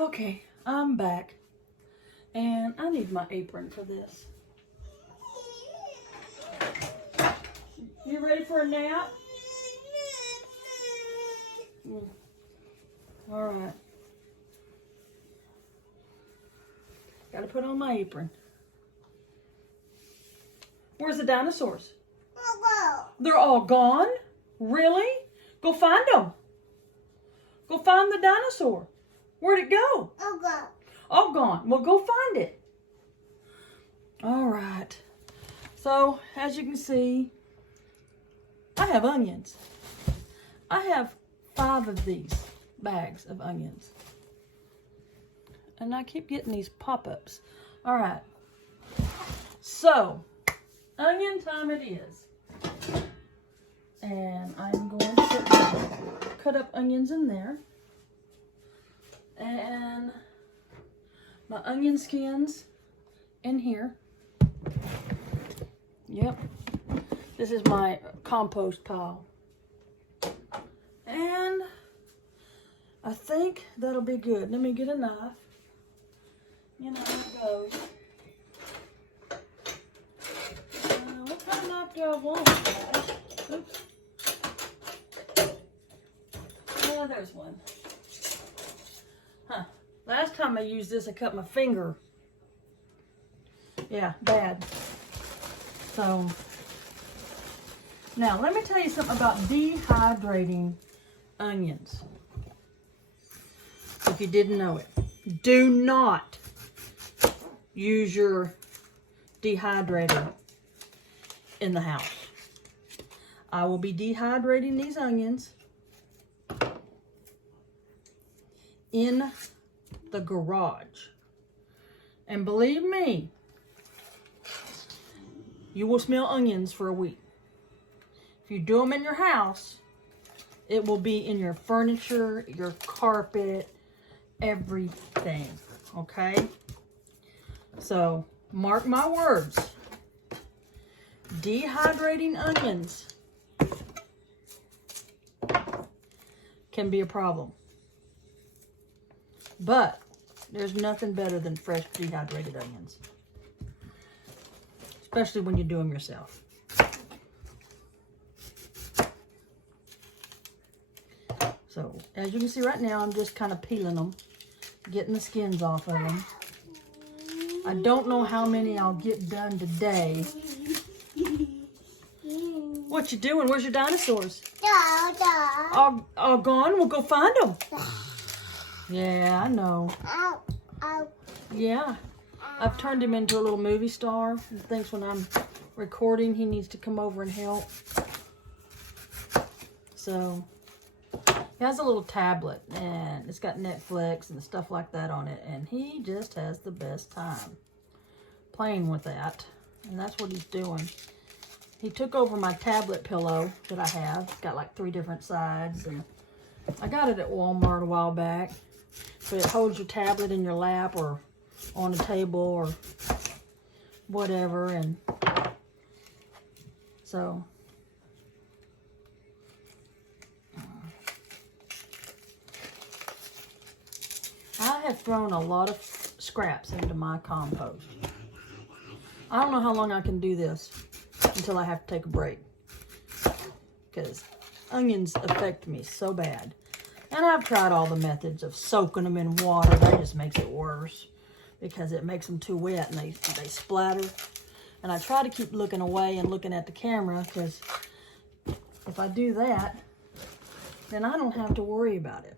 Okay, I'm back. And I need my apron for this. You ready for a nap? All right. Gotta put on my apron. Where's the dinosaurs? They're all gone? Really? Go find them. Go find the dinosaur. Where'd it go? All gone. Well, go find it. All right. So, as you can see, I have onions. I have 5 of these bags of onions. And I keep getting these pop-ups. All right. So, onion time it is. And I'm going to cut up onions in there. And my onion skins in here. Yep. This is my compost pile. And I think that'll be good. Let me get a knife. You know how it goes. What kind of knife do I want? Oops. Oh, there's one. Huh. Last time I used this, I cut my finger. Yeah, bad. So, now let me tell you something about dehydrating onions. If you didn't know it. Do not use your dehydrator in the house. I will be dehydrating these onions in the garage. And believe me, you will smell onions for a week. If you do them in your house, it will be in your furniture, your carpet, everything. Okay? So, mark my words. Dehydrating onions can be a problem. But there's nothing better than fresh dehydrated onions. Especially when you do them yourself. So, as you can see right now, I'm just kind of peeling them. Getting the skins off of them. I don't know how many I'll get done today. What you doing? Where's your dinosaurs? All gone? We'll go find them. Yeah, I know. Yeah. I've turned him into a little movie star. He thinks when I'm recording, he needs to come over and help. So, he has a little tablet, and it's got Netflix and stuff like that on it, and he just has the best time playing with that, and that's what he's doing. He took over my tablet pillow that I have. It's got like 3 different sides, and I got it at Walmart a while back. So it holds your tablet in your lap or on a table or whatever, and so I have thrown a lot of scraps into my compost. I don't know how long I can do this until I have to take a break, because onions affect me so bad. And I've tried all the methods of soaking them in water. That just makes it worse because it makes them too wet and they splatter. And I try to keep looking away and looking at the camera, because if I do that, then I don't have to worry about it.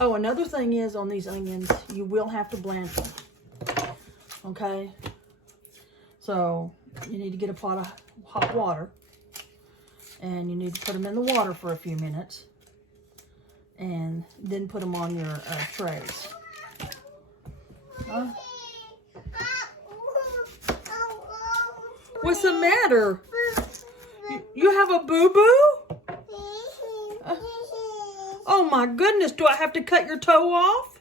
Oh, another thing is on these onions, you will have to blanch them. Okay? So, you need to get a pot of hot water. And you need to put them in the water for a few minutes. And then put them on your trays. What's the matter? You have a boo-boo? Oh my goodness, do I have to cut your toe off?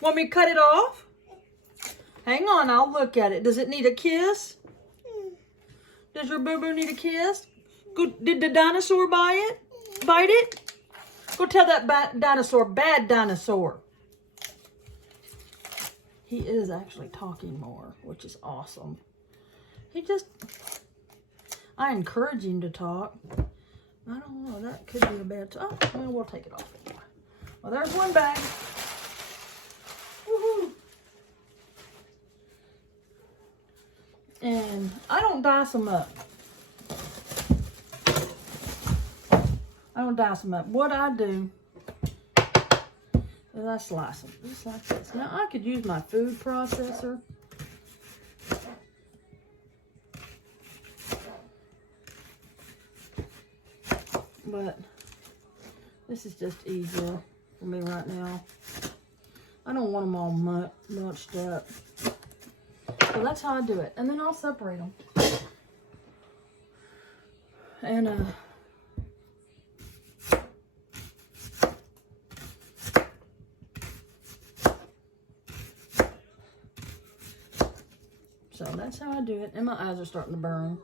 Want me to cut it off? Hang on, I'll look at it. Does it need a kiss? Does your boo-boo need a kiss? Did the dinosaur bite it? Go tell that dinosaur, bad dinosaur. He is actually talking more, which is awesome. I encourage him to talk. I don't know, that could be a bad time. Oh, well, we'll take it off anyway. Well, there's one bag. Woohoo! And I don't dice them up. What I do is I slice them just like this. Now, I could use my food processor. But this is just easier for me right now. I don't want them all munched up. So that's how I do it. And then I'll separate them. And so that's how I do it. And my eyes are starting to burn.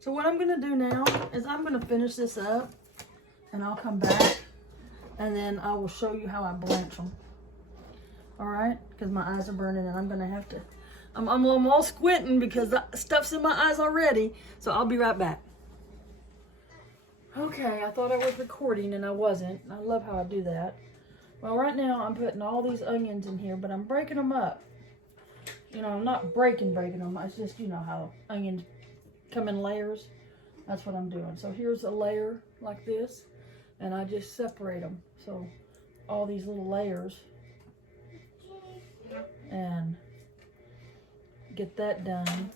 So what I'm going to do now is I'm going to finish this up and I'll come back and then I will show you how I blanch them. All right? Because my eyes are burning and I'm going to have to, I'm all squinting because the stuff's in my eyes already. So I'll be right back. Okay, I thought I was recording and I wasn't. I love how I do that. Well, right now I'm putting all these onions in here, but I'm breaking them up. You know, I'm not breaking them. It's just, you know how onions come in layers. That's what I'm doing. So here's a layer like this, and I just separate them. So all these little layers, and get that done.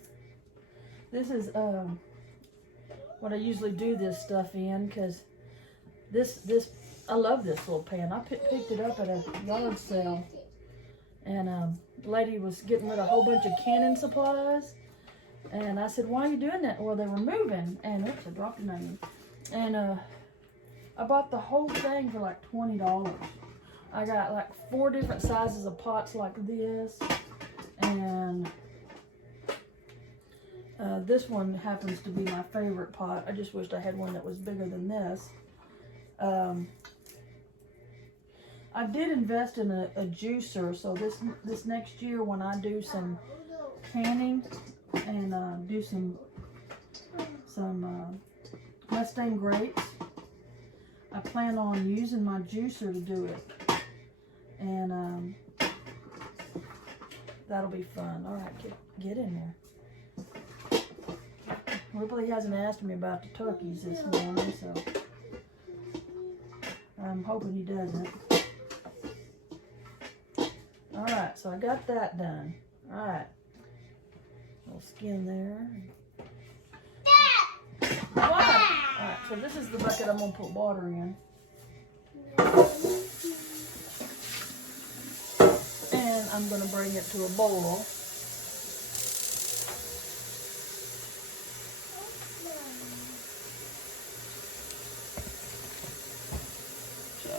This is what I usually do this stuff in, because I love this little pan. I picked it up at a yard sale, and the lady was getting rid of a whole bunch of canning supplies. And I said, why are you doing that? Well, they were moving. And oops, I dropped an onion. And I bought the whole thing for like $20. I got like 4 different sizes of pots like this. And this one happens to be my favorite pot. I just wished I had one that was bigger than this. I did invest in a juicer. So this next year when I do some canning, and do some Mustang grapes, I plan on using my juicer to do it, and that'll be fun. All right, get in there. Ripley hasn't asked me about the turkeys this morning, so I'm hoping he doesn't. All right, so I got that done. All right. Little skin there. Alright, so this is the bucket I'm going to put water in. And I'm going to bring it to a boil. So,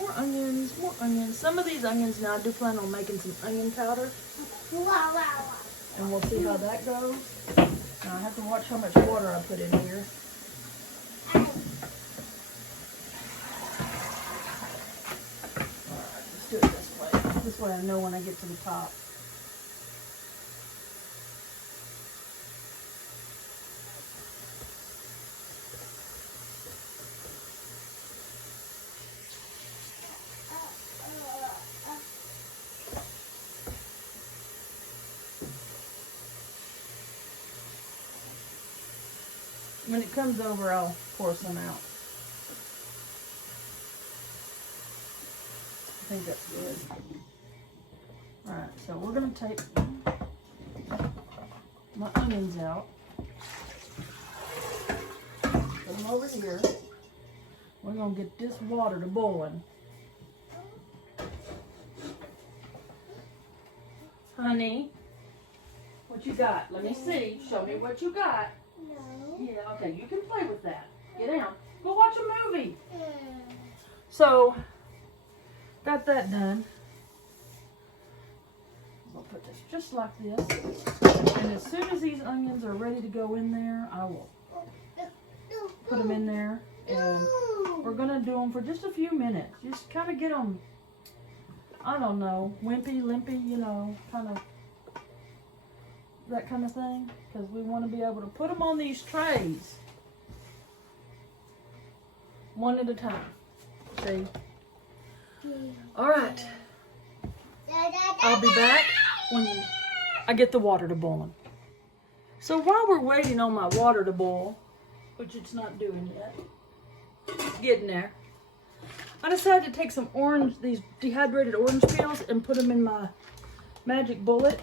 more onions. Some of these onions now, I do plan on making some onion powder. And we'll see how that goes. Now I have to watch how much water I put in here. Alright, let's do it this way. This way I know when I get to the top. When it comes over, I'll pour some out. I think that's good. Alright, so we're going to take my onions out. Put them over here. We're going to get this water to boiling. Honey, what you got? Let me see. Show me what you got. No. Yeah, okay, you can play with that. Get down. Go watch a movie. So, got that done. put this just like this. And as soon as these onions are ready to go in there, I will put them in there. And we're going to do them for just a few minutes. Just kind of get them, I don't know, wimpy, limpy, you know, kind of that kind of thing. Because we want to be able to put them on these trays one at a time. See? All right. I'll be back when I get the water to boiling. So while we're waiting on my water to boil, which it's not doing yet, it's getting there, I decided to take some these dehydrated orange peels and put them in my magic bullet.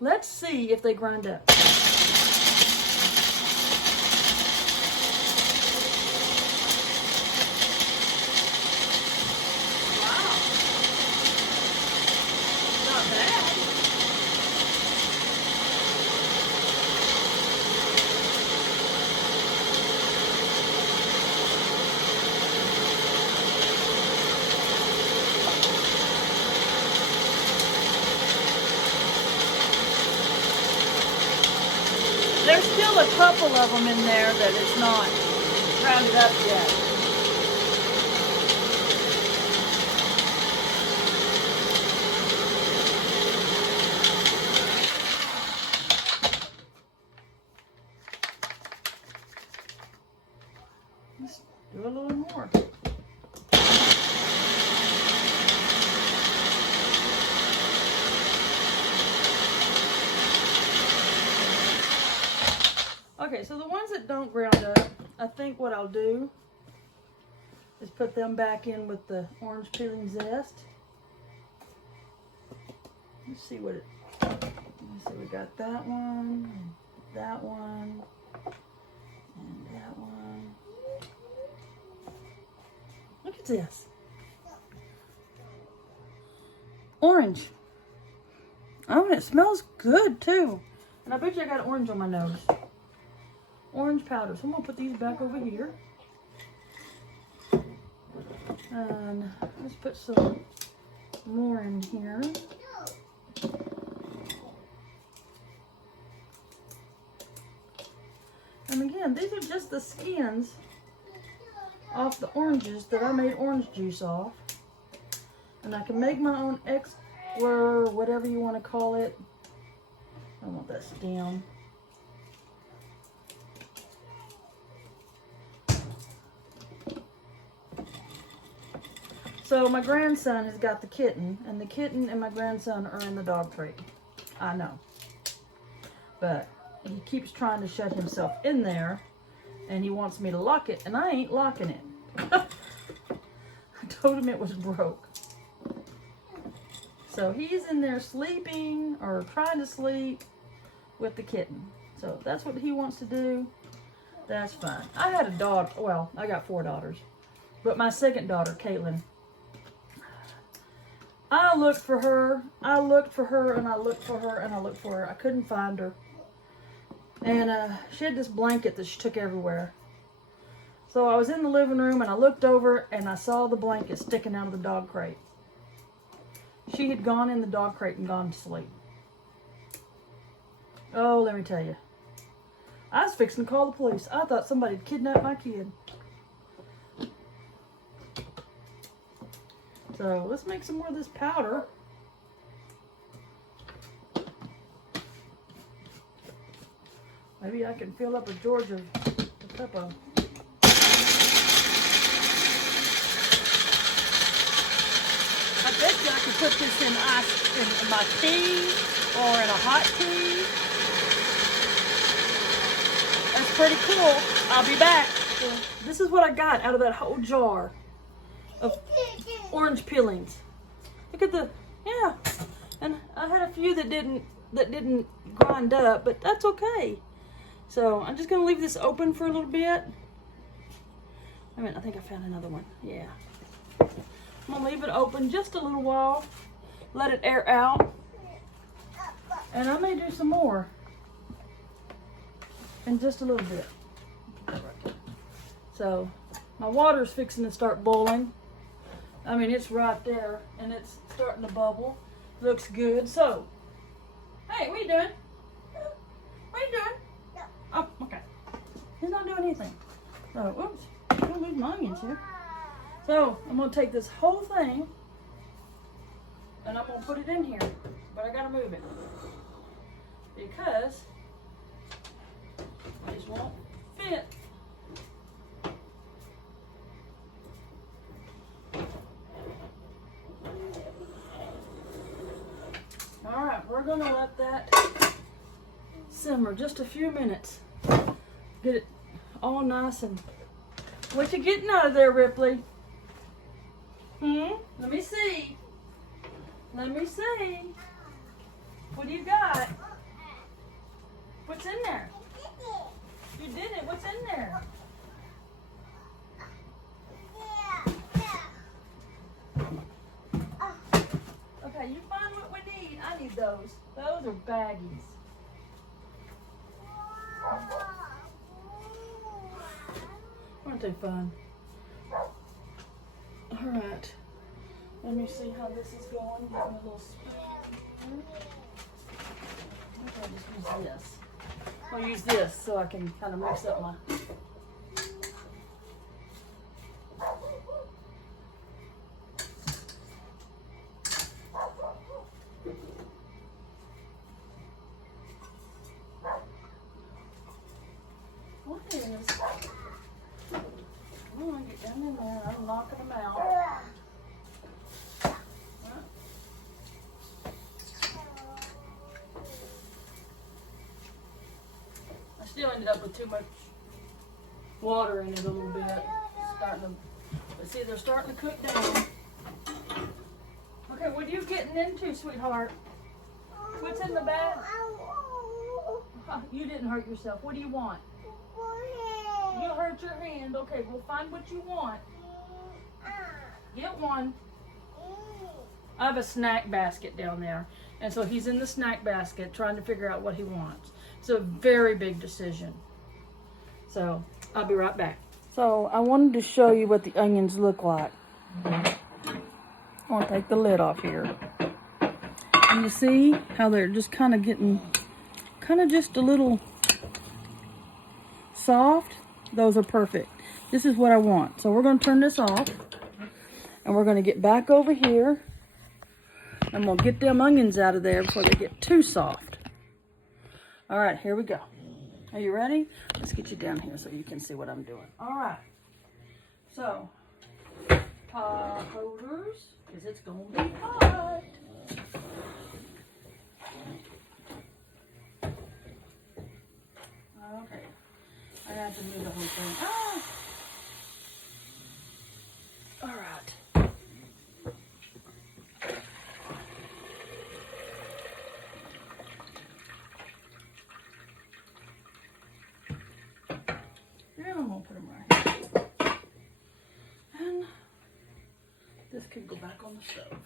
Let's see if they grind up. There's still a couple of them in there that is not grounded up yet. Let's do a little more. Okay, so the ones that don't ground up, I think what I'll do is put them back in with the orange peeling zest. Let's see what it, we got that one, and that one, and that one. Look at this. Orange. Oh, and it smells good too. And I bet you I got orange on my nose. Orange powder. So I'm going to put these back over here. And let's put some more in here. And again, these are just the skins off the oranges that I made orange juice off. And I can make my own extra, whatever you want to call it. I want that stem. So my grandson has got the kitten, and the kitten and my grandson are in the dog crate. I know. But he keeps trying to shut himself in there, and he wants me to lock it, and I ain't locking it. I told him it was broke. So he's in there sleeping, or trying to sleep, with the kitten. So if that's what he wants to do, that's fine. I had a daughter, well, I got 4 daughters. But my second daughter, Caitlin, I looked for her, and I looked for her, and I looked for her. I couldn't find her. And she had this blanket that she took everywhere. So I was in the living room, and I looked over, and I saw the blanket sticking out of the dog crate. She had gone in the dog crate and gone to sleep. Oh, let me tell you. I was fixing to call the police. I thought somebody had kidnapped my kid. So let's make some more of this powder. Maybe I can fill up a Georgia pepper. I bet you I could put this in my tea or in a hot tea. That's pretty cool. I'll be back. So this is what I got out of that whole jar of orange peelings. Look at the, yeah. And I had a few that didn't grind up, but that's okay. So I'm just gonna leave this open for a little bit. I think I found another one. Yeah. I'm gonna leave it open just a little while, let it air out, and I may do some more in just a little bit. So my water's fixing to start boiling. It's right there, and it's starting to bubble. Looks good. So Hey, what are you doing? What are you doing? Oh, okay. He's not doing anything. So, oops. Don't lose my onions here. So, I'm going to take this whole thing and I'm going to put it in here. But I got to move it. Because these won't fit. Alright, we're going to let that simmer just a few minutes. Get it all nice and... What you getting out of there, Ripley? Let me see. Let me see. What do you got? What's in there? You did it. What's in there? Okay, you find what we need. I need those. Those are baggies. Aren't they fun? All right. Let me see how this is going. Give me a little spoon. I'll just use this. I'll use this so I can kind of mix up my... What is? Come on, get down in there. I'm knocking them out. I still ended up with too much water in it a little bit. But see, they're starting to cook down. Okay, what are you getting into, sweetheart? What's in the bag? You didn't hurt yourself. What do you want? You hurt your hand. Okay, we'll find what you want. Get one. I have a snack basket down there. And so he's in the snack basket trying to figure out what he wants. It's a very big decision. So I'll be right back. So I wanted to show you what the onions look like. I want to take the lid off here. And you see how they're just kind of getting, just a little soft? Those are perfect. This is what I want. So we're going to turn this off. And we're going to get back over here. And we'll get them onions out of there before they get too soft. All right, here we go. Are you ready? Let's get you down here so you can see what I'm doing. All right. So, pot holders, because it's going to be hot. Okay. I have to move the whole thing. Ah! All right. And I'm going to put them right here. And this can go back on the stove.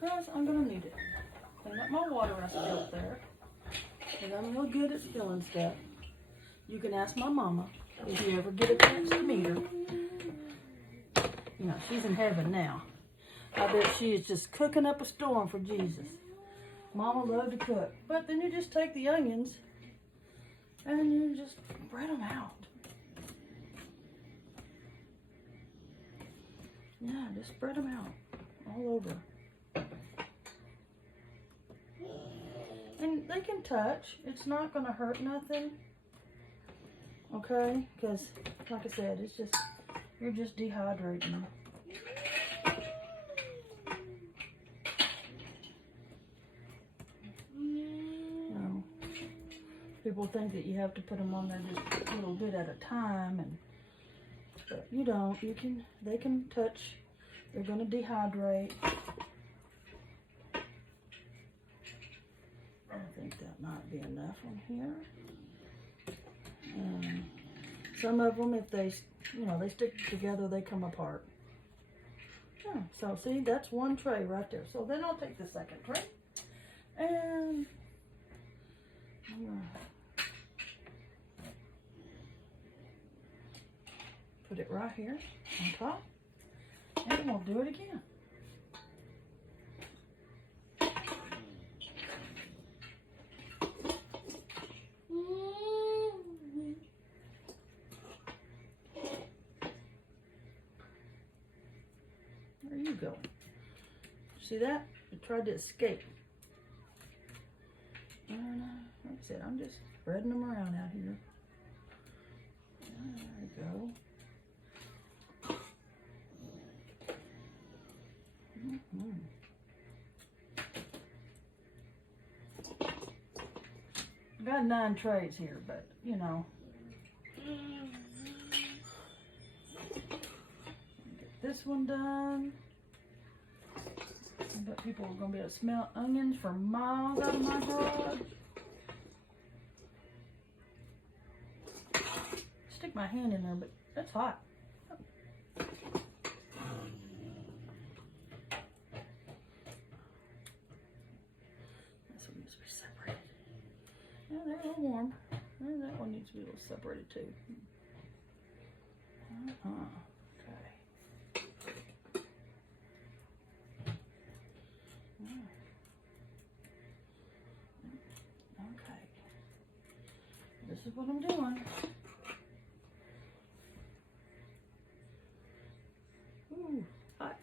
Because I'm going to need it. Clean up my water I spilled there. Because I'm real good at spilling stuff. You can ask my mama if you ever get a chance to meet her. You know, she's in heaven now. I bet she is just cooking up a storm for Jesus. Mama loved to cook. But then you just take the onions and you just spread them out. Yeah, just spread them out all over. And they can touch. It's not going to hurt nothing. Okay? Because, like I said, it's just, you're just dehydrating them. No. People think that you have to put them on there just a little bit at a time, but you don't. They can touch. They're going to dehydrate. I think that might be enough on here. Some of them, if they stick together, they come apart. Yeah, so see, that's one tray right there. So then I'll take the second tray and I'm gonna put it right here on top, and we'll do it again. go. See that? It tried to escape. And like I said, I'm just spreading them around out here. There we go. I've got 9 trays here, but you know. Get this one done. I bet people are going to be able to smell onions for miles out of my garage. Stick my hand in there, but that's hot. This one needs to be separated. Yeah, they're a little warm. And that one needs to be a little separated too. Okay. Okay. This is what I'm doing. Ooh, hot.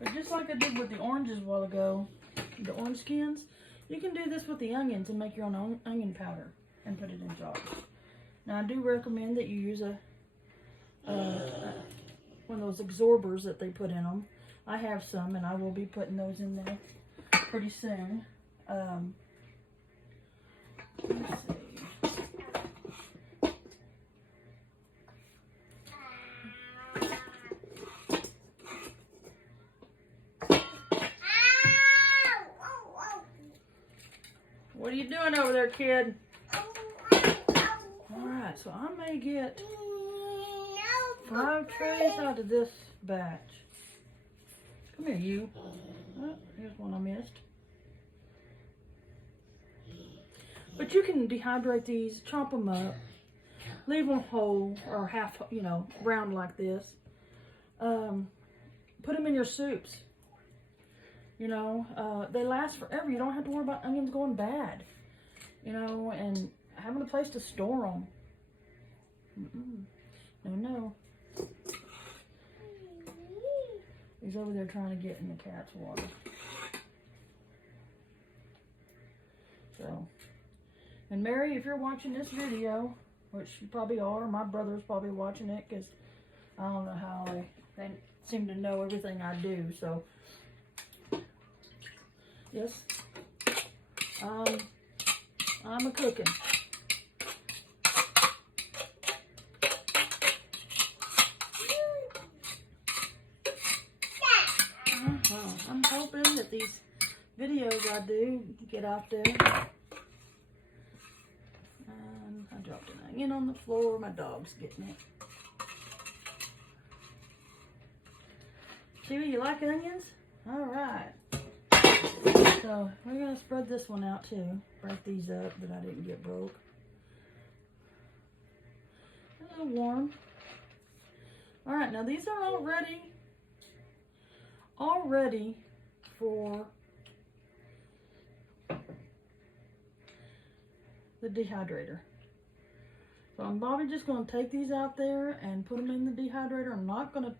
But just like I did with the oranges a while ago, the orange skins, you can do this with the onions and make your own onion powder and put it in jars. Now I do recommend that you use one of those absorbers that they put in them. I have some, and I will be putting those in there pretty soon. Let's see. What are you doing over there, kid? Alright, so I may get 5 trays out of this batch. Come here, you. Oh, here's one I missed. But you can dehydrate these, chop them up, leave them whole or half, you know, round like this. Put them in your soups. You know, they last forever. You don't have to worry about onions going bad. You know, and having a place to store them. No. He's over there trying to get in the cat's water. So, and Mary, if you're watching this video, which you probably are, my brother's probably watching it, because I don't know how they seem to know everything I do, so. Yes, I'm a cooking. I'm hoping that these videos I do get out there. I dropped an onion on the floor. My dog's getting it. Chewy, you like onions? All right. So we're going to spread this one out too. Break these up that I didn't get broke. A little warm. All right, now these are all ready for the dehydrator. So I'm probably just going to take these out there and put them in the dehydrator. I'm not going to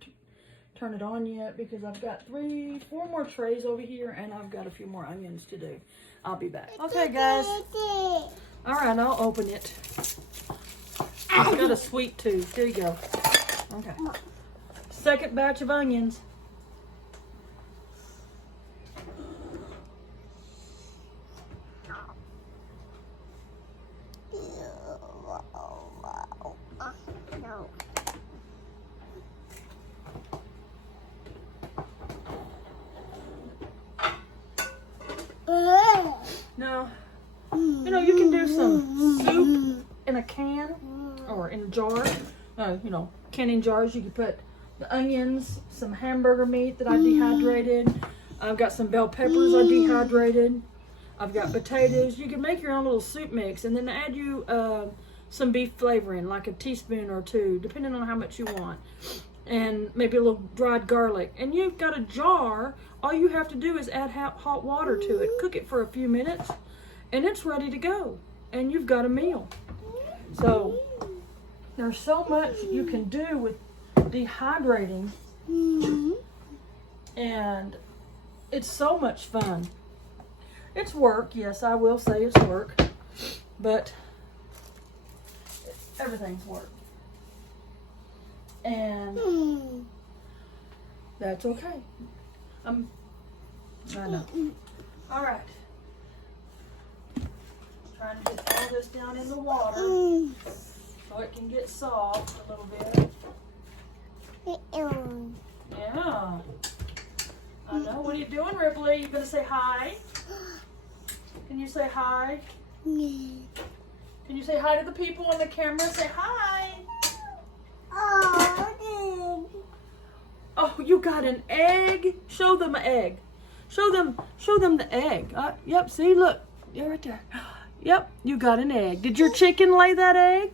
turn it on yet because I've got 4 more trays over here and I've got a few more onions to do. I'll be back. Okay, guys. All right, I'll open it. It's got a sweet tooth. There you go. Okay. Second batch of onions. Now, you know, you can do some soup in a can or in a jar. You know, canning jars. You can put the onions, some hamburger meat that I dehydrated. I've got some bell peppers I dehydrated. I've got potatoes. You can make your own little soup mix and then add you some beef flavoring, like a teaspoon or 2, depending on how much you want. And maybe a little dried garlic. And you've got a jar. All you have to do is add hot water to it. Cook it for a few minutes. And it's ready to go. And you've got a meal. So, there's so much you can do with dehydrating. And it's so much fun. It's work, yes, I will say it's work, but everything's work. And that's okay. I know. All right. Trying to get all this down in the water so it can get soft a little bit. Yeah. I know. What are you doing, Ripley? You gonna say hi? Can you say hi? Can you say hi to the people on the camera? Say hi. Oh, you got an egg? Show them an egg. Show them the egg. Yep, see, look. You're right there. Yep, you got an egg. Did your chicken lay that egg?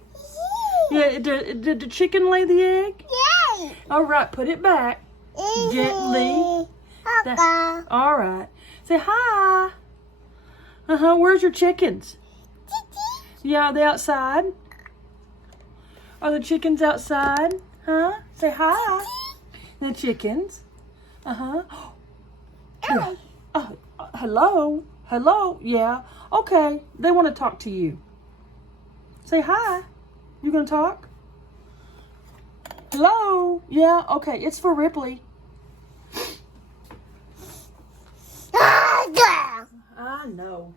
Yeah, did the chicken lay the egg? Yeah. All right, put it back. Gently. All right. Say hi. Where's your chickens? Yeah, are they outside? Are the chickens outside? Huh? Say hi. The chickens. Hello. Hello. Yeah. Okay. They want to talk to you. Say hi. You gonna talk? Hello. Yeah. Okay. It's for Ripley. I know.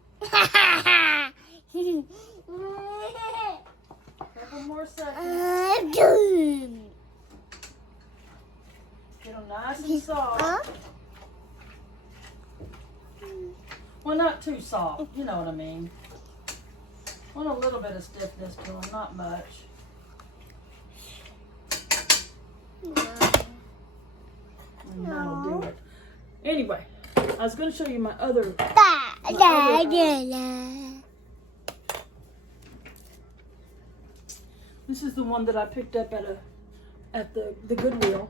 Couple more seconds. Get them nice and soft. Well, not too soft. You know what I mean. Want a little bit of stiffness to them, not much. And that'll do it. Anyway, I was going to show you my other. This is the one that I picked up at the Goodwill,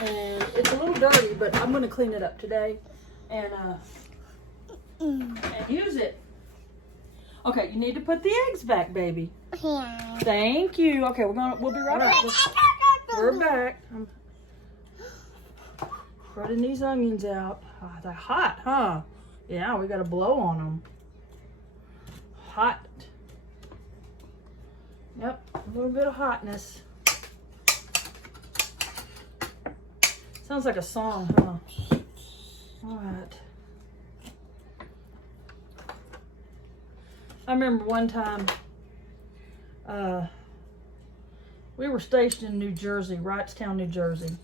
and it's a little dirty, but I'm going to clean it up today and use it. Okay, you need to put the eggs back, baby. Yeah. Thank you. Okay, we'll be right back. We're back. I'm spreading these onions out. Oh, they're hot, huh? Yeah, we got to blow on them. Hot. Yep, a little bit of hotness. Sounds like a song, huh? All right. I remember one time we were stationed in New Jersey, Wrightstown, New Jersey.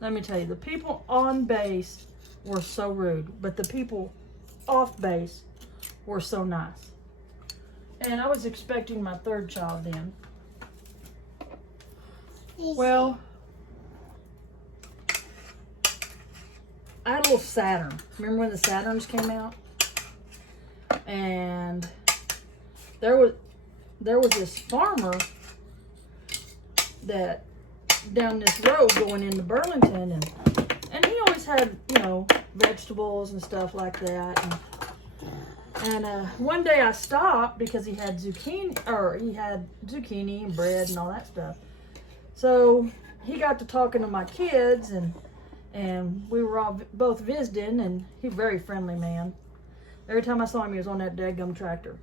Let me tell you, the people on base were so rude, but the people off base were so nice. And I was expecting my third child then. Well, I had a little Saturn. Remember when the Saturns came out? And there was this farmer that down this road going into Burlington, and he always had, you know, vegetables and stuff like that. And one day I stopped because he had zucchini and bread and all that stuff. So he got to talking to my kids, and we were all both visiting, and he's a very friendly man. Every time I saw him, he was on that daggum tractor.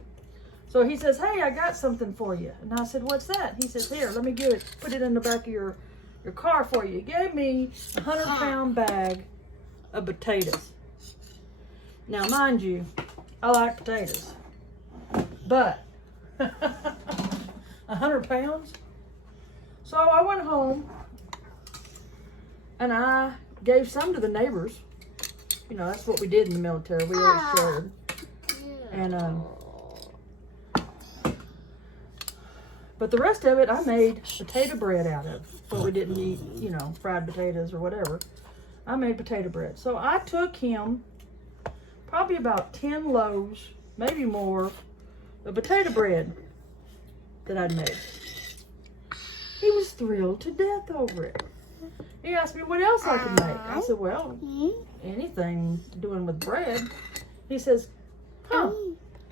So he says, "Hey, I got something for you." And I said, "What's that?" He says, "Here, let me put it in the back of your car for you." He gave me a 100-pound bag of potatoes. Now, mind you, I like potatoes, but 100 pounds? So I went home and I gave some to the neighbors. You know, that's what we did in the military. We always shared. And, but the rest of it, I made potato bread out of. But we didn't eat, you know, fried potatoes or whatever. I made potato bread. So I took him probably about 10 loaves, maybe more, of potato bread that I'd made. He was thrilled to death over it. He asked me what else I could make. I said, well, anything doing with bread. He says, huh?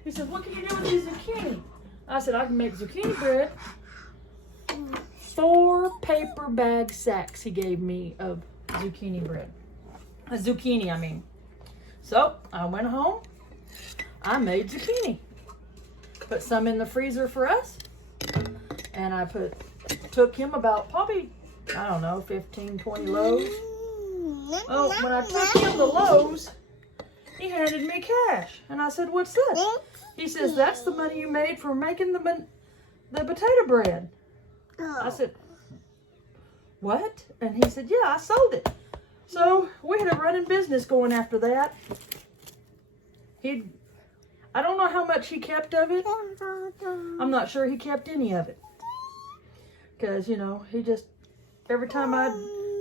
He said, what can you do with these zucchini? I said, I can make zucchini bread. 4 paper bag sacks he gave me of zucchini bread. Zucchini, I mean. So I went home. I made zucchini. Put some in the freezer for us. And I took him about probably, I don't know, 15, 20 loaves. Oh, when I took him the loaves, he handed me cash. And I said, what's this? He says, that's the money you made for making the potato bread. I said, what? And he said, yeah, I sold it. So we had a running business going after that. I don't know how much he kept of it. I'm not sure he kept any of it. Because, you know, he just, every time I'd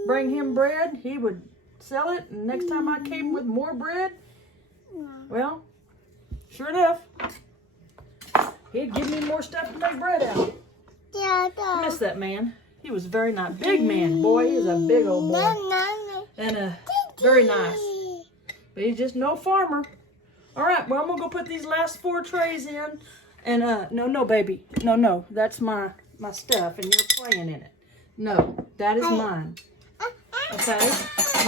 bring him bread, he would sell it. And next time I came with more bread, well, sure enough, he'd give me more stuff to make bread out. I miss that man. He was a very nice, big man. Boy, he was a big old boy. And very nice. But he's just no farmer. All right, well, I'm going to go put these last 4 trays in. And, no, baby. No, that's my stuff, and you're playing in it. No, that is mine. Okay?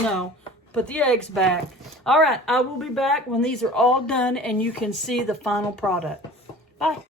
No. Put the eggs back. All right, I will be back when these are all done and you can see the final product. Bye.